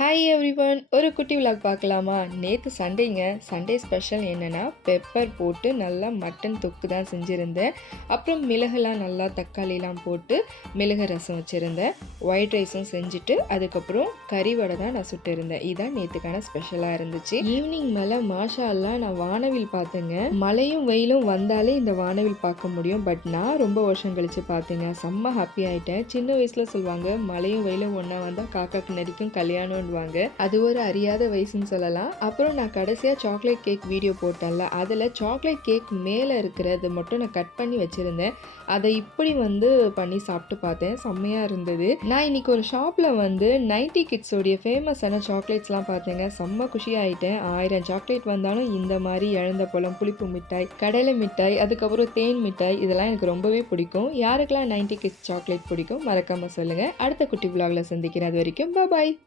Hi everyone ஒரு குட்டி vlog பார்க்கலாமா? நேற்று சண்டேங்க. சண்டே ஸ்பெஷல் என்னென்னா பெப்பர் போட்டு நல்லா மட்டன் தொக்கு தான் செஞ்சுருந்தேன். அப்புறம் மிளகுலாம் நல்லா தக்காளிலாம் போட்டு மிளகு ரசம் வச்சுருந்தேன். ஒயிட் ரைஸும் செஞ்சுட்டு அதுக்கப்புறம் கறி வடை தான் நான் சுட்டிருந்தேன். இதுதான் நேற்றுக்கான ஸ்பெஷலாக இருந்துச்சு. ஈவினிங் மேலே மாஷாலாம் நான் வானவில் பார்த்தேங்க. மழையும் வெயிலும் வந்தாலே இந்த வானவில் பார்க்க முடியும். பட் நான் ரொம்ப வருஷம் கழிச்சு பார்த்தேங்க. செம்ம ஹாப்பி ஆகிட்டேன் சின்ன வயசில் சொல்லுவாங்க மழையும் வெயிலும் ஒன்றா வந்தால் காக்கா கிணறிக்கும் கல்யாணம் பண்ணுவாங்க அது ஒரு அறியாத வயசுன்னு சொல்லலாம். அப்புறம் நான் கடைசியாக சாக்லேட் கேக் வீடியோ போட்டேன்ல அதில் சாக்லேட் கேக் மேலே இருக்கிறத மட்டும் நான் கட் பண்ணி வச்சுருந்தேன். அதை இப்படி வந்து பண்ணி சாப்பிட்டு பார்த்தேன். செம்மையாக இருந்தது. நான் இன்னைக்கு ஒரு ஷாப்பில் வந்து நைன்டி கிட்ஸோடைய ஃபேமஸான சாக்லேட்ஸ்லாம் பார்த்தேங்க. செம்ம குஷி ஆகிட்டேன் ஆயிரம் சாக்லேட் வந்தாலும் இந்த மாதிரி இழந்த பழம் புளிப்பு மிட்டாய் கடலை மிட்டாய் அதுக்கப்புறம் தேன் மிட்டாய் இதெல்லாம் எனக்கு ரொம்பவே பிடிக்கும். யாருக்கெல்லாம் நைன்டி கிட்ஸ் சாக்லேட் பிடிக்கும் மறக்காமல் சொல்லுங்கள் அடுத்த குட்டி vlogல சந்திக்கிறேன். அது வரைக்கும் பாய்